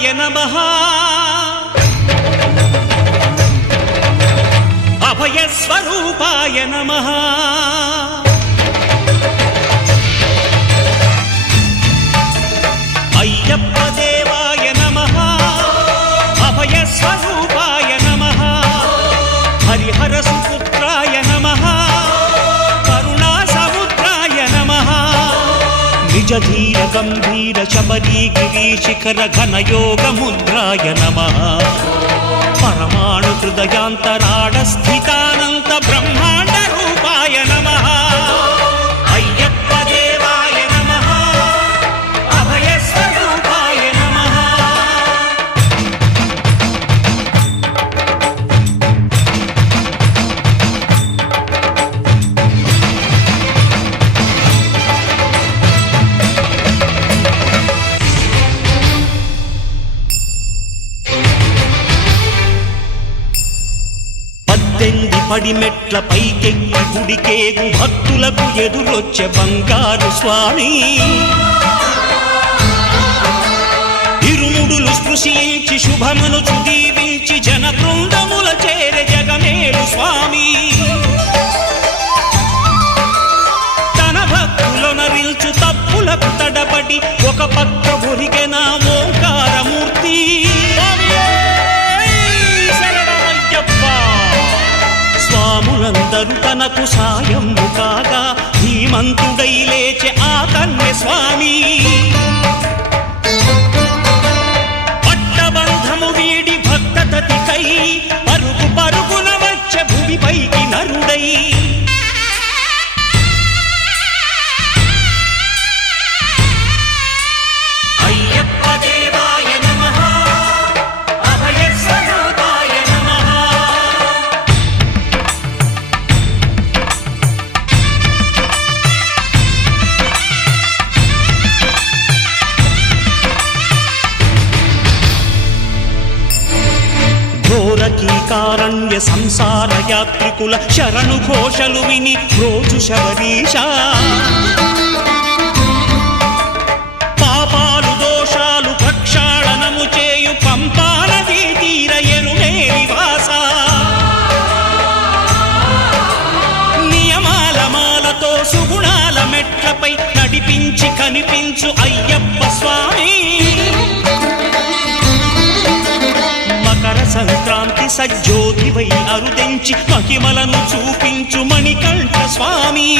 దేవాయ నమః అభయస్వరూపాయ నమః అయ్యప్ప దేవాయ నమః అభయస్వరూపాయ నమః హరిహర సుపుత్రాయ నమః కరుణా సముద్రాయ నమః నిజ ధీర గంభీర శబరీ గిరీశిఖర ఘనయోగ ముద్రాయ నమః పరమాణు హృదయాంతరాడ స్థితానంత బ్రహ్మాండ రూపాయ నమః అయ్యప్ప దేవాయ నమః అభయస్వరూపాయ నమః పడిమెట్ల పైకెక్కి గుడికేగు భక్తులకు ఎదురొచ్చే బంగారు స్వామి ఇరుముడులు స్పృశించి శుభమనుచు దీవించి జన బృందముల చేరే జగమేలు స్వామి తన భక్తులొనరిల్చు తప్పులకు తడబడి ఒక పక్క ఒరిగెన ఓంకారమూర్తి స్వాములందరూ తనకు సాయము కాగా ధీమంతుడై లేచే ఆ కన్య స్వామి పట్టబంధము వీడి భక్తతతికై పరుగు పరుగున వచ్చే భూమిపైకి నరుడై అయ్యప్ప దేవాయ నమః అభయస్వరూపాయ నమః ఘోరకీకారణ్య సంసార యాత్రికుల శరణు ఘోషలు విని రోజు శబరీష పాపాలు దోషాలు ప్రక్షాళనము చేయు పంపానదీ తీరయను నివాస నియమాల మాలతో సుగుణాల మెట్లపై నడిపించి కనిపించు అయ్యప్ప స్వామి మకర సంక్రాంతి సజ్జోతివై అరుదెంచి మహిమలను చూపించు మణికంఠ స్వామి